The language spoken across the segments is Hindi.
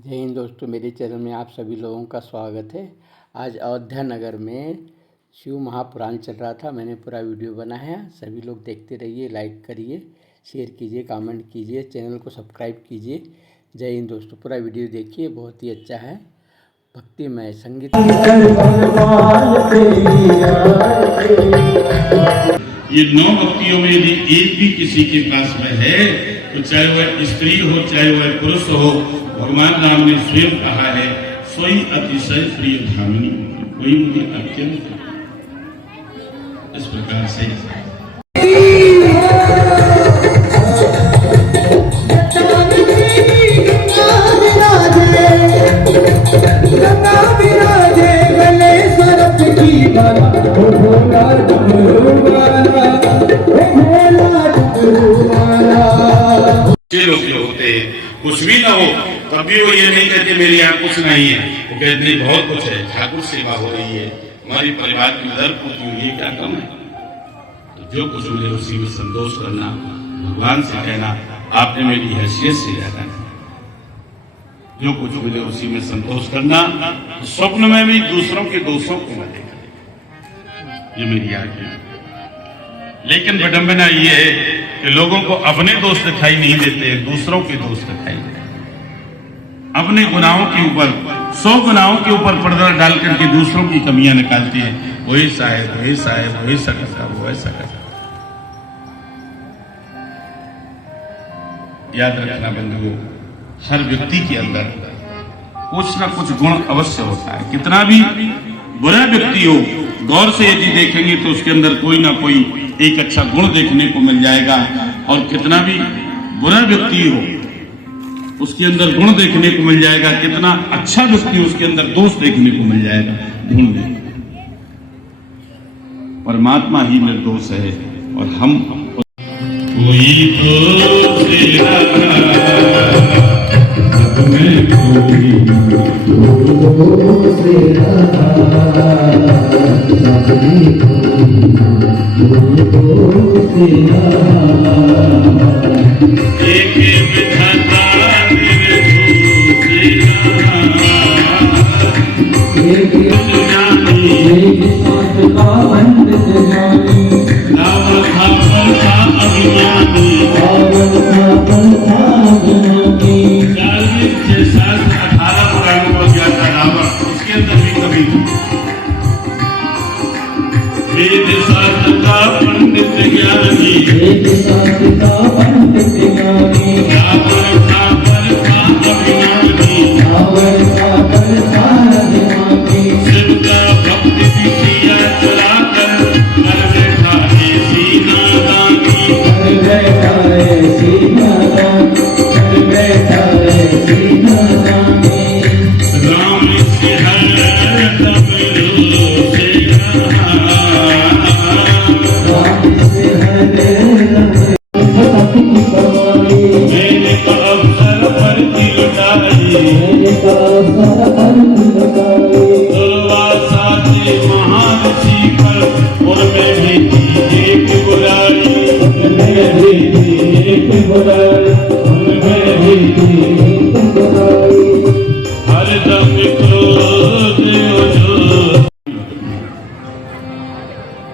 जय हिंद दोस्तों, मेरे चैनल में आप सभी लोगों का स्वागत है। आज अयोध्या नगर में शिव महापुराण चल रहा था। मैंने पूरा वीडियो बनाया है। सभी लोग देखते रहिए, लाइक करिए, शेयर कीजिए, कमेंट कीजिए, चैनल को सब्सक्राइब कीजिए। जय हिंद दोस्तों, पूरा वीडियो देखिए, बहुत ही अच्छा है, भक्तिमय संगीत। ये 9 भक्तियों में यदि एक भी किसी के पास में है तो चाहे वह स्त्री हो चाहे वह पुरुष हो, भगवान राम ने स्वयं कहा है, सोई अतिशय प्रिय धामिनी, वही मुझे अत्यंत इस प्रकार से लोग जो होते हैं, कुछ भी ना हो तब भी वो ये नहीं कहते मेरे यहाँ कुछ नहीं है, वो कहते नहीं बहुत कुछ है, ठाकुर सेवा हो रही है, हमारी परिवार की दर पूरी हुई है, क्या कम है। तो जो कुछ मिले उसी में संतोष करना, भगवान से कहना आपने मेरी हैसियत से ज्यादा है, जो कुछ मिले उसी में संतोष करना। तो स्वप्न में भी दूसरों के दोषों को न देखना, ये मेरी आज्ञा है। लेकिन विडंबना ये है कि लोगों को अपने दोष दिखाई नहीं देते, दूसरों के दोष दिखाई देते। अपने गुनाहों के ऊपर 100 गुनाहों के ऊपर पर्दा डाल करके दूसरों की कमियां निकालती है, वही साहेब, वही साहेब, वही सकता, वो ऐसा करता। याद रखना बंधुओं, हर व्यक्ति के अंदर कुछ ना कुछ गुण अवश्य होता है। कितना भी बुरा व्यक्ति हो, गौर से यदि देखेंगे तो उसके अंदर कोई ना कोई एक अच्छा गुण देखने को मिल जाएगा, और कितना भी बुरा व्यक्ति हो उसके अंदर गुण देखने को मिल जाएगा, कितना अच्छा व्यक्ति उसके अंदर दोष देखने को मिल जाएगा। ढूंढ लें, परमात्मा ही निर्दोष है और हम कोई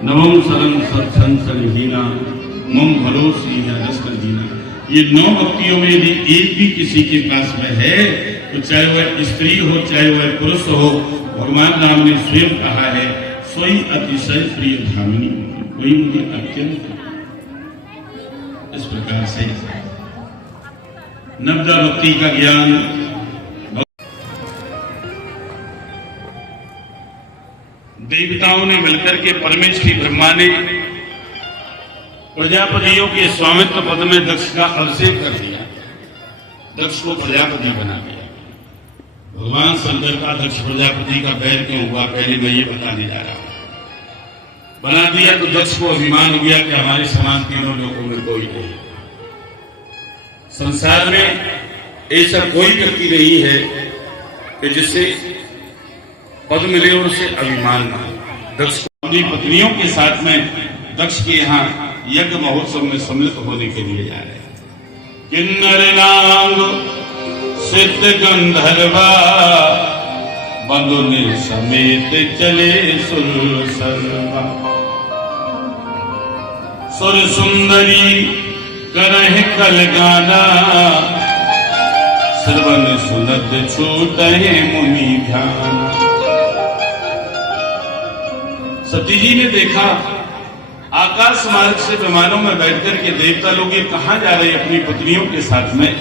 नवम शरण सत्संग सलहीना मम भरोसी रसना। ये 9 भक्तियों में यदि एक भी किसी के पास में है तो चाहे वह स्त्री हो चाहे वह पुरुष हो, भगवान राम ने स्वयं कहा है, सोई अतिशय प्रिय धामिनी, वही मुझे अत्यंत इस प्रकार से नवदा भक्ति का ज्ञान। देवताओं ने मिलकर के परमेश्वरी ब्रह्मा ने प्रजापतियों के स्वामित्व पद में दक्ष का अभिषेक कर दिया, दक्ष को प्रजापति बना दिया। भगवान शंकर का दक्ष प्रजापति का बैर क्यों हुआ, पहले मैं ये बताने जा रहा हूं। बना दिया तो दक्ष को अभिमान हो गया कि हमारे समान तीनों लोगों में कोई नहीं, संसार में ऐसा कोई व्यक्ति नहीं है कि जिससे पद मिले और उसे अभिमान न हो। दक्ष अपनी पत्नियों के साथ में दक्ष के यहाँ यज्ञ महोत्सव में सम्मिलित होने के लिए जा रहे हैं। किन्नर नांग सिद्ध गंधर्वा बंधुनि समेत चले सुर सर्वा। सुर सुंदरी करह कल गाना श्रवण सुनत छूटहि मुनि ध्यान। सती जी ने देखा आकाश मार्ग से विमानों में बैठकर के देवता लोग ये कहां जा रहे अपनी पत्नियों के साथ में।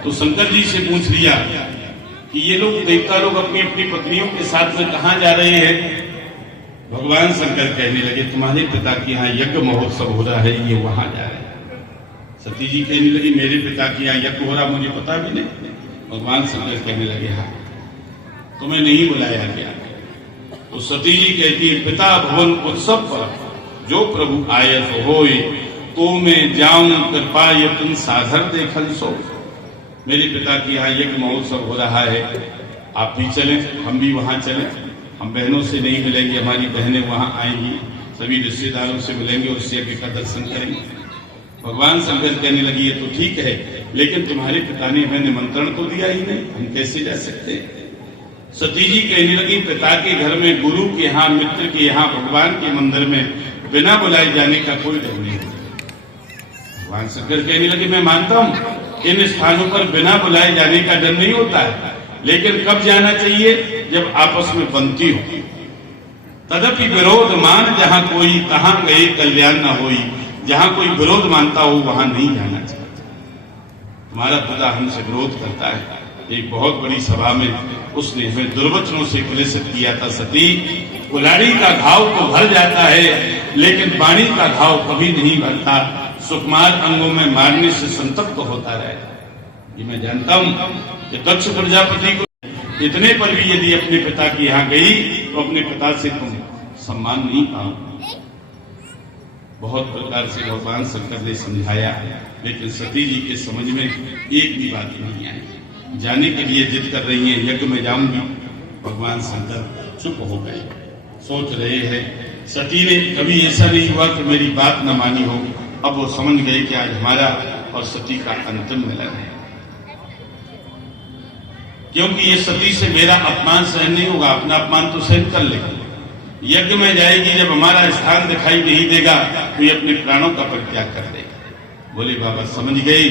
तो शंकर जी से पूछ लिया कि ये लोग देवता लोग अपनी अपनी पत्नियों के साथ में कहां जा रहे हैं। भगवान शंकर कहने लगे तुम्हारे पिता के यहाँ यज्ञ महोत्सव हो रहा है, ये वहां जा रहे हैं। सती जी कहने लगी मेरे पिता के यहाँ यज्ञ हो रहा मुझे पता भी नहीं। भगवान शंकर कहने लगे हाँ तुम्हें नहीं बुलाया गया। तो सती जी कहती है पिता भवन उत्सव पर जो प्रभु आयत होय तो मैं जाऊं कृपा यत्न साधर देखन सो। मेरे पिता के यहाँ यज्ञ महोत्सव हो रहा है, आप भी चलें, हम भी वहां चलें। हम बहनों से नहीं मिलेंगे, हमारी बहनें वहां आएंगी, सभी रिश्तेदारों से मिलेंगे और उस यज्ञ का दर्शन करेंगे। भगवान शंकर कहने लगी ये तो ठीक है, लेकिन तुम्हारे पिता ने हमें निमंत्रण तो दिया ही नहीं, हम कैसे जा सकते। सती जी कहने लगी पिता के घर में, गुरु के यहाँ, मित्र के यहाँ, भगवान के मंदिर में बिना बुलाए जाने का कोई डर नहीं। भगवान शंकर कहने लगे मैं मानता हूं इन स्थानों पर बिना बुलाए जाने का डर नहीं होता है, लेकिन कब जाना चाहिए जब आपस में बनती हो। तदपि विरोध मान जहां कोई तहां गए कल्याण न होई। जहां कोई विरोध मानता हो वहां नहीं जाना चाहिए। तुम्हारा पिता हमसे विरोध करता है। एक बहुत बड़ी सभा में उसने हमें दुर्वचनों से क्लेशित किया था। सती कुल्हाड़ी का घाव तो भर जाता है लेकिन वाणी का घाव कभी नहीं भरता। सुकुमार अंगों में मारने से संतप्त होता रहे। ये मैं जानता हूं कि दक्ष प्रजापति को इतने पर भी यदि अपने पिता के यहाँ गई तो अपने पिता से तुम सम्मान नहीं पाओ। बहुत प्रकार से भगवान शंकर ने समझाया, लेकिन सती जी के समझ में एक भी बात नहीं आई। जाने के लिए जिद कर रही है, यज्ञ में जाऊंगी। भगवान शंकर चुप हो गए, सोच रहे हैं। सती ने कभी ऐसा नहीं हुआ कि मेरी बात न मानी हो। अब वो समझ गए कि आज हमारा और सती का अंतिम मिलन है, क्योंकि ये सती से मेरा अपमान सहन नहीं होगा। अपना अपमान तो सहन कर लेगा, यज्ञ में जाएगी जब हमारा स्थान दिखाई नहीं देगा तो ये अपने प्राणों का परित्याग कर देगा। बोले बाबा समझ गए,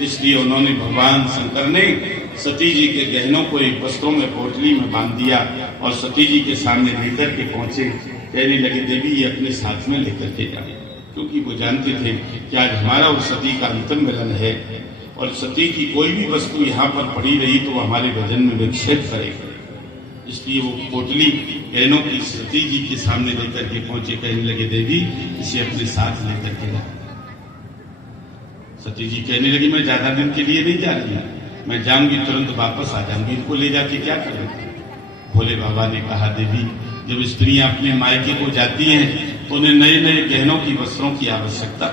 इसलिए उन्होंने भगवान शंकर ने सती जी के गहनों को एक वस्त्रों में पोटली में बांध दिया और सती जी के सामने लेकर के पहुंचे। कहने लगे देवी ये अपने साथ में लेकर के जाए, क्योंकि वो जानते थे कि आज हमारा और सती का अंतिम मिलन है और सती की कोई भी वस्तु यहाँ पर पड़ी रही तो वो हमारे भजन में विक्षेप करेगा। इसलिए वो पोटली गहनों की सती जी के सामने लेकर के पहुंचे। कहने लगे देवी इसे अपने साथ लेकर के जा। सती जी कहने लगी मैं ज्यादा दिन के लिए नहीं जा रही, मैं जाऊंगी तुरंत वापस आ जाऊंगी, इनको ले जाके क्या करूंगी। भोले बाबा ने कहा देवी जब स्त्रियां अपने मायके को जाती हैं तो उन्हें नए नए गहनों की वस्त्रों की आवश्यकता।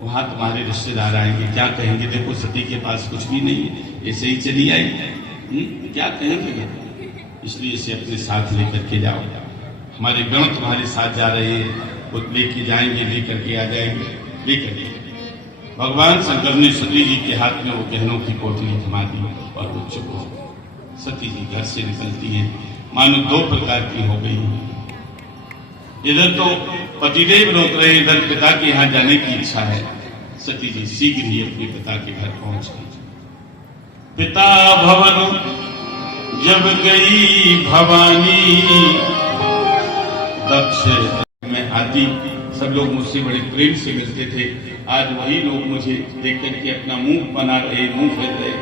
वहां तुम्हारे रिश्तेदार आएंगे, क्या कहेंगे देखो सती के पास कुछ भी नहीं है, ऐसे ही चली आई, क्या कहेंगे। इसलिए इसे अपने साथ लेकर के जाओ। हमारे गण तुम्हारे साथ जा रहे हैं, वो लेके जाएंगे, लेकर के आ जाएंगे, लेकर के। भगवान शंकर ने सती जी के हाथ में वो गहनों की पोटली थमा दी और वो चुप हो गई। सती जी घर से निकलती हैं, मानो दो प्रकार की हो गई। इधर तो पतिदेव रोक रहे, इधर पिता के यहाँ जाने की इच्छा है। सती जी शीघ्र ही अपने पिता के घर पहुंच गई। पिता भवन जब गई भवानी, दक्ष में आती। सब लोग मुझसे बड़े प्रेम से मिलते थे, आज वही लोग मुझे देख करके अपना मुंह बना रहे, मुंह फेर रहे।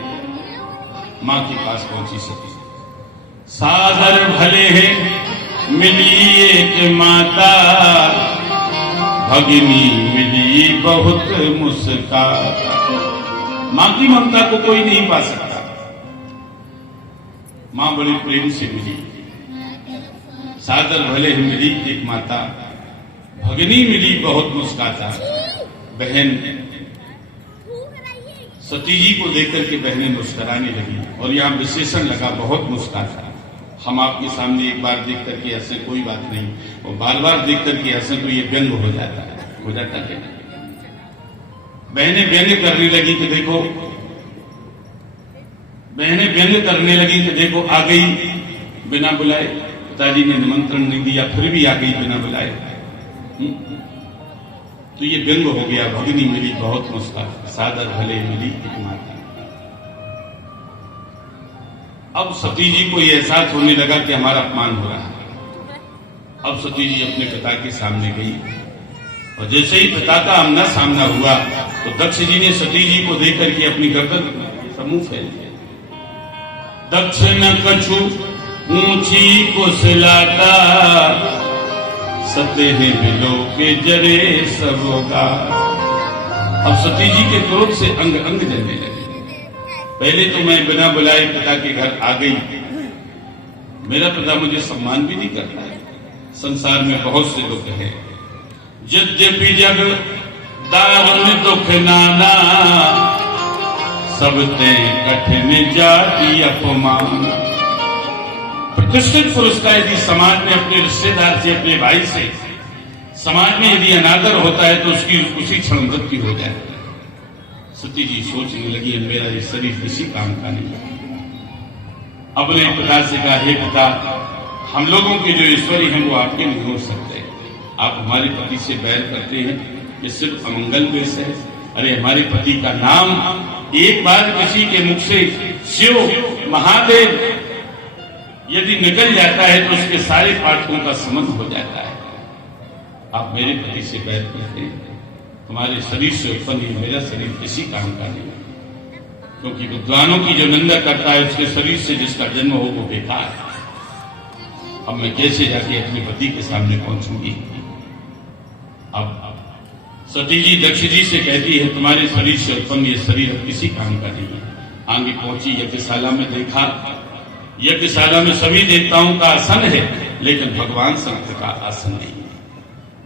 माँ के पास पहुंची सती। सादर भले हैं मिली एक माता, भगिनी मिली बहुत मुस्काता। माँ की ममता को कोई नहीं पा सकता। माँ बड़े प्रेम से मिली। सादर भले मिली एक माता, भगिनी मिली बहुत मुस्काता। बहन सती जी को देखकर के बहनें मुस्कुराने लगी और यहाँ विशेषण लगा बहुत मुस्काता। हम आपके सामने एक बार देख करके हंसे कोई बात नहीं, और बार बार देख करके हंसे तो ये व्यंग हो जाता है, हो जाता है। बहनें व्यंग करने लगी कि देखो बहनें व्यंग करने लगी कि देखो आ गई बिना बुलाए, पिताजी ने निमंत्रण नहीं दिया फिर भी आ गई बिना बुलाए। तो ये व्यंग हो गया, भगनी मिली बहुत मुस्कान, सादर भले मिली एक माता। अब सती जी को यह एहसास होने लगा कि हमारा अपमान हो रहा है। अब सती जी अपने पिता के सामने गई और जैसे ही पिता का आमना सामना हुआ तो दक्ष जी ने सती जी को देख करके अपनी गर्दन समूह फैल दिया। दक्ष न कछु ऊंची कुशलाता, सते हैं बिलो के जरे सबोगा। अब सती जी के क्रोध से अंग अंग जलने लगे। पहले तो मैं बिना बुलाए पिता के घर आ गई, मेरा पिता मुझे सम्मान भी नहीं करता है। संसार में बहुत से लोग हैं, यद्यपि जग दारुण दुख नाना, सब ते कठिन जाति अपमान। प्रतिष्ठित पुरुष का यदि समाज में अपने रिश्तेदार से, अपने भाई से समाज में यदि अनादर होता है तो उसकी उसी क्षण मृत्यु हो जाए। सती जी सोचने लगी मेरा ये शरीर किसी काम का नहीं। अपने पिता से कहा, हे पिता, हम लोगों के जो ईश्वरी हैं वो आपके नहीं हो सकते। आप हमारे पति से बैर करते हैं, ये सिर्फ अमंगल वेश है। अरे हमारे पति का नाम एक बार किसी के मुख से शिव महादेव यदि निकल जाता है तो उसके सारे पाठकों का समन हो जाता है। आप मेरे पति से बैर करते हैं, तुम्हारे शरीर से उत्पन्न ही मेरा शरीर किसी काम का नहीं, क्योंकि विद्वानों की जो निंदा करता है उसके शरीर से जिसका जन्म हो वो बेकार है। अब मैं कैसे जाके अपने पति के सामने पहुंचूंगी। अब सती जी दक्ष जी से कहती है, तुम्हारे शरीर से उत्पन्न ये शरीर अब किसी काम का नहीं है। आगे पहुंची, यज्ञशाला में देखा, यज्ञशाला में सभी देवताओं का आसन है लेकिन भगवान शंकर का आसन नहीं है।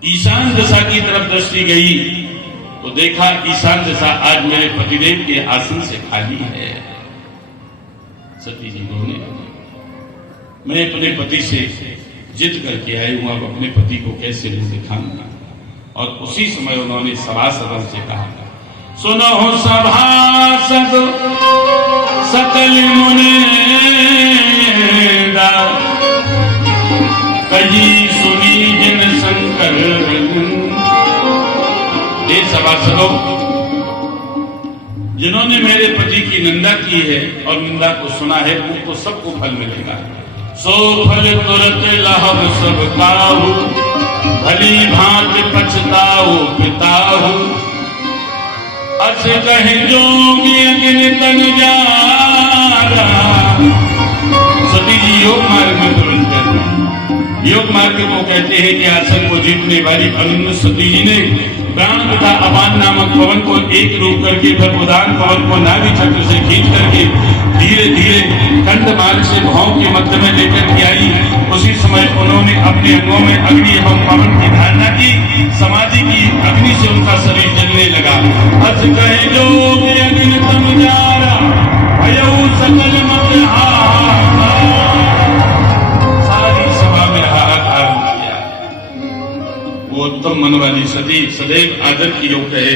ईशान दिशा की तरफ दृष्टि गई तो देखा ईशान दिशा आज मेरे पतिदेव के आसन से खाली है। सती जी रोने लगी, मैं अपने पति से जिद करके आई हूं, अब अपने पति को कैसे मुंह दिखाऊंगा। और उसी समय उन्होंने सभासदों से कहा, सुनो सभासद सकल मुनिंदा, कही सुनी जिन शंकर। ये सभासदों, जिन्होंने मेरे पति की निंदा की है और निंदा को सुना है उनको सबको फल मिलेगा। सो फल तुरंत लाभ सब काहू, भली भांति पछताओ पिताहू। अस कहे जोगी अग्नि तन जारा। सती जी योग मार्ग में प्रवेश करते हैं। योग मार्ग को कहते हैं कि आसन को जीतने वाली अरुण सती जी ने प्राण तथा अपान नामक पवन को एक रूप करके फिर उदान पवन को नाभि चक्र से खींच करके धीरे धीरे कंठ मार्ग से भाव के मध्य में लेकर के आई। उसी समय उन्होंने अपने अंगों में अग्नि एवं पवन की धारणा की, समाधि की, अग्नि से उनका शरीर जलने लगा। अस कहे जो अग्नि तन जारा, भयउ सकल मत हाहाकार। सारी सभा में हाहाकार किया। वो उत्तम मन वाली सती सदैव आदर की योग है,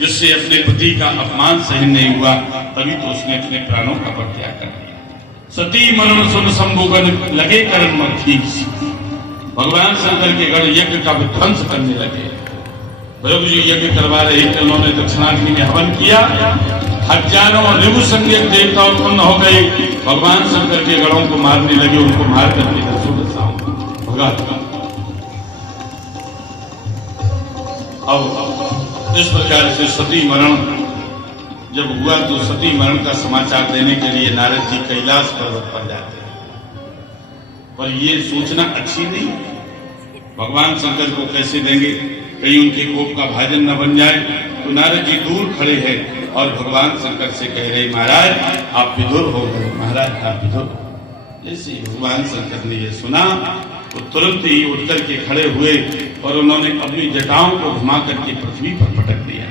जिससे अपने पति का अपमान सहन नहीं हुआ, तभी तो उसने अपने प्राणों का परित्याग कर दिया। सती मरण सुन संभोगन लगे करण मधीस। भगवान शंकर के गण यज्ञ का विध्वंस करने लगे। भृगु जी यज्ञ करवा रहे थे, उन्होंने दक्षिणाग्नि में हवन किया। हजारों रिभु संज्ञक देवता उत्पन्न हो गए, भगवान शंकर के गणों को मारने लगे, उनको मार करके भगा। अब इस प्रकार से सती मरण जब हुआ तो सती मरण का समाचार देने के लिए नारद जी कैलाश पर्वत पर जाते हैं, पर ये सूचना अच्छी नहीं। भगवान शंकर को कैसे देंगे, कहीं उनके कोप का भाजन न बन जाए। तो नारद जी दूर खड़े हैं और भगवान शंकर से कह रहे, महाराज आप विधुर हो गए, महाराज आप विधुर। जैसे भगवान शंकर ने ये सुना तो तुरंत ही उठकर के खड़े हुए और उन्होंने अपनी जटाओं को घुमा करके पृथ्वी पर पटक दिया।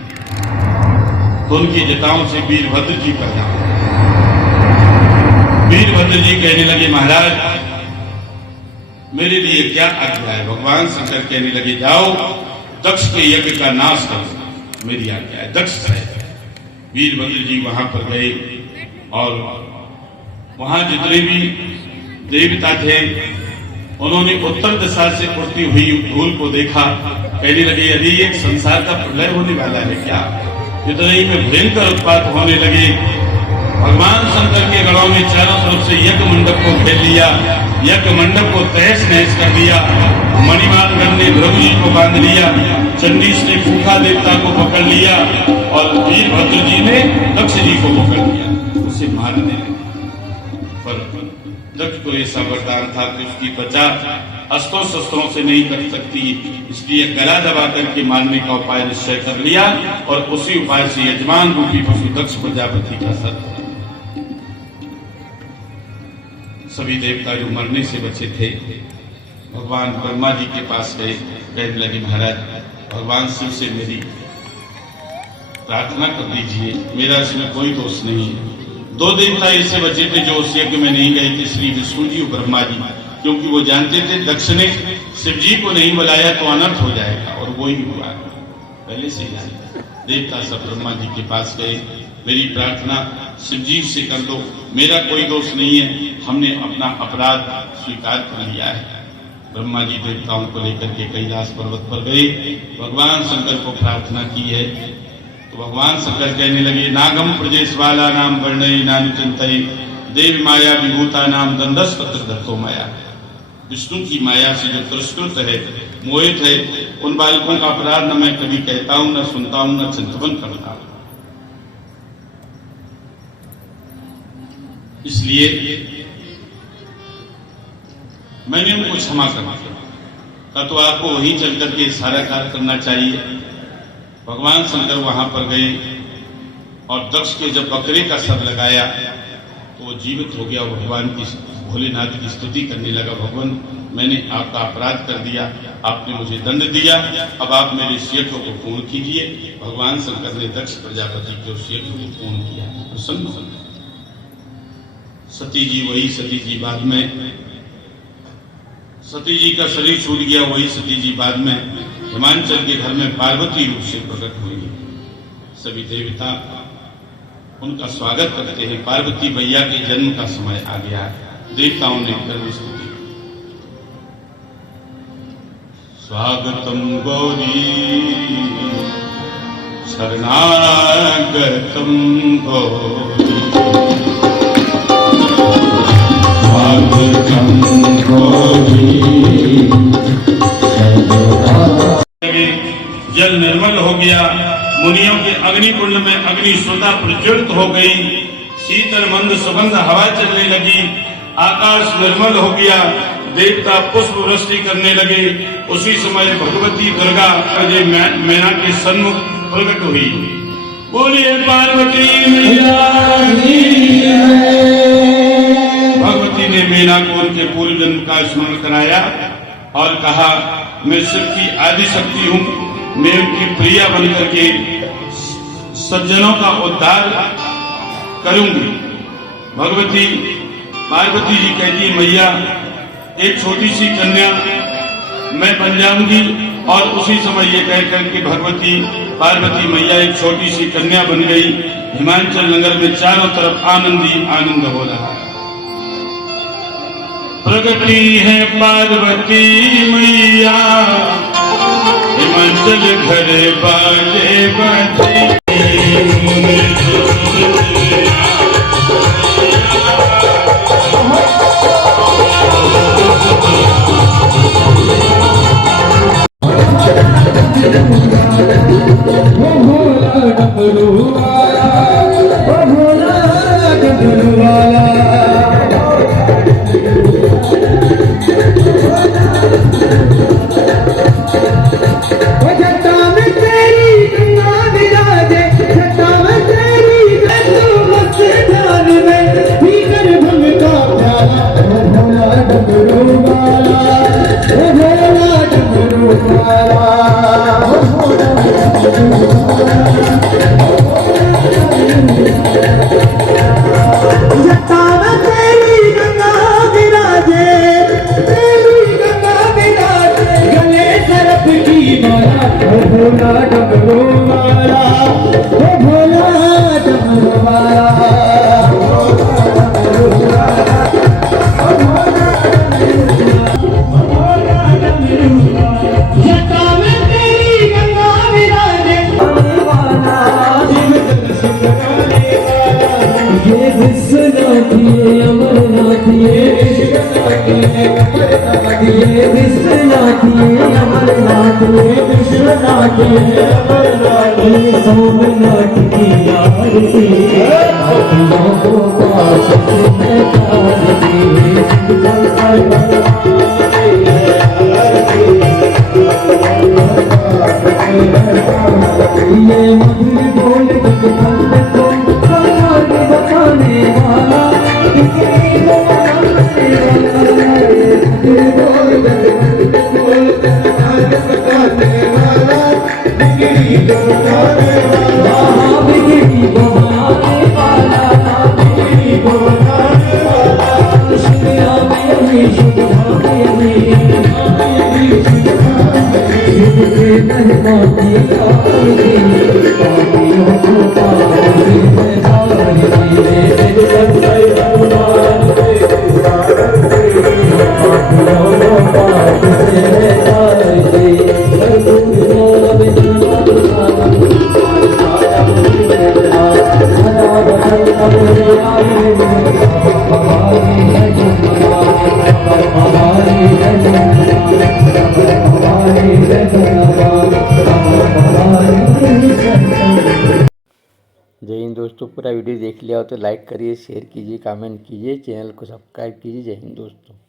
तो उनकी जटाओं से वीरभद्र जी पैदा हुए। वीरभद्र जी कहने लगे, महाराज मेरे लिए क्या आज्ञा है। भगवान शंकर कहने लगे, जाओ दक्ष के यज्ञ का नाश करो, मेरी आज्ञा है। दक्ष है। वीरभद्र जी वहां पर गए और वहां जितने भी देवता थे उन्होंने उत्तर दिशा से उड़ती हुई धूल को देखा, कहने लगे यदि एक संसार का प्रलय होने वाला है क्या। इतने ही में भयंकर उत्पात होने लगे। भगवान शंकर के गढ़ों में चारों तरफ से यज्ञ मंडप को घेर लिया, यज्ञ मंडप को तहस नहस कर दिया। मणिमालगढ़ ने भृगु जी को बांध लिया, चंडीश ने फूखा देवता को पकड़ लिया और वीरभद्र जी ने दक्ष जी को पकड़ लिया, उसे मारने लगे। पर दक्ष को ऐसा वरदान था कि उसकी त्वचा अस्त्रों शस्त्रों से नहीं कट सकती, इसलिए गला दबा करके मारने का उपाय निश्चय कर लिया और उसी उपाय से यजमान रूपी पशु दक्ष प्रजापति का सत। सभी देवता जो मरने से बचे थे भगवान ब्रह्मा जी के पास गए, कहने लगे महाराज भगवान शिव से मेरी प्रार्थना कर दीजिए, मेरा इसमें कोई दोष नहीं है। दो देवता इससे बचे थे जो उस यज्ञ में नहीं गए थे, श्री विष्णु जी और ब्रह्मा जी, क्योंकि वो जानते थे दक्ष ने शिव जी को नहीं बुलाया तो अनर्थ हो जाएगा, और वो ही हुआ पहले से ही। देवता सब ब्रह्मा जी के पास गए, मेरी प्रार्थना शिव जी से कर दो, मेरा कोई दोष नहीं है, हमने अपना अपराध स्वीकार कर लिया है। ब्रह्मा जी देवताओं को लेकर के कैलाश पर्वत पर गए, भगवान शंकर को प्रार्थना की है। तो भगवान शंकर कहने लगे नागम प्रजेश वाला नाम वर्णय नानुचिंतये देव माया विभूता नाम दंडस पत्र दत्तो माया। विष्णु की माया से जो तिरस्कृत है, मोहित है, उन बालकों का अपराध न मैं कभी कहता हूं, न सुनता हूं, न चिंतन करता हूं। इसलिए मैंने उनको क्षमा कर दिया। तो आपको वहीं चल करके सारा कार्य करना चाहिए। भगवान शंकर वहां पर गए और दक्ष के जब बकरे का सर लगाया तो वो जीवित हो गया। भगवान की भोलेनाथ की स्तुति करने लगा, भगवान मैंने आपका अपराध कर दिया, आपने मुझे दंड दिया, अब आप मेरे इस यज्ञ को पूर्ण कीजिए। भगवान शंकर ने दक्ष प्रजापति के उस यज्ञ को पूर्ण किया, प्रसन्न हो गए। सती जी वही सती जी बाद में, सती जी का शरीर छूट गया, वही सती जी बाद में हिमाचल के घर में पार्वती रूप से प्रकट हुई। सभी देवता उनका स्वागत करते हैं। पार्वती मैया के जन्म का समय आ गया है, देवताओं ने गर्व स्तुति। स्वागतम गौरी शरणागतम गौरी, स्वागतम गौरी। जल निर्मल हो गया, मुनियों के अग्नि कुंड में अग्नि श्रोता प्रज्वलित हो गई, शीतल मंद सुगंध हवा चलने लगी, आकाश निर्मल हो गया, देवता पुष्प वृष्टि करने लगे। उसी समय भगवती दुर्गा मैना के सन्मुख प्रकट हुई। बोलिए पार्वती मैया की जय। भगवती ने मैना को उनके पूर्व जन्म का स्मरण कराया और कहा मैं शिव की आदि शक्ति हूँ, मैं उनकी प्रिया बनकर के सज्जनों का उद्धार करूंगी। भगवती पार्वती जी कहती है मैया एक छोटी सी कन्या मैं बन जाऊंगी, और उसी समय ये कहकर के भगवती पार्वती मैया एक छोटी सी कन्या बन गई। हिमाचल नगर में चारों तरफ आनंद ही आनंद हो रहा है। प्रगति है पार्वती मैया, हिमाचल घर बाजे बजे। तेरी गंगा विराजे ये अमरनाथ ये विश्वनाथ ये अमरनाथ ये विश्वनाथ ये अमरनाथ ये विश्वनाथ ये अमरनाथ ये सोमनाथ की आरती आत्माओं को पास में तारती ये मधुर बोल भगवान को भगवान बताने वाला कितनी को मनाने वाला बिगड़ी को बनाने वाला बिगड़ी को बनाने वाला बिगड़ी को बनाने वाला शुक्रिया में शुक्रिया जय हिंद दोस्तों। पूरा वीडियो देख लिया हो तो लाइक करिए, शेयर कीजिए, कमेंट कीजिए, चैनल को सब्सक्राइब कीजिए। जय हिंद दोस्तों।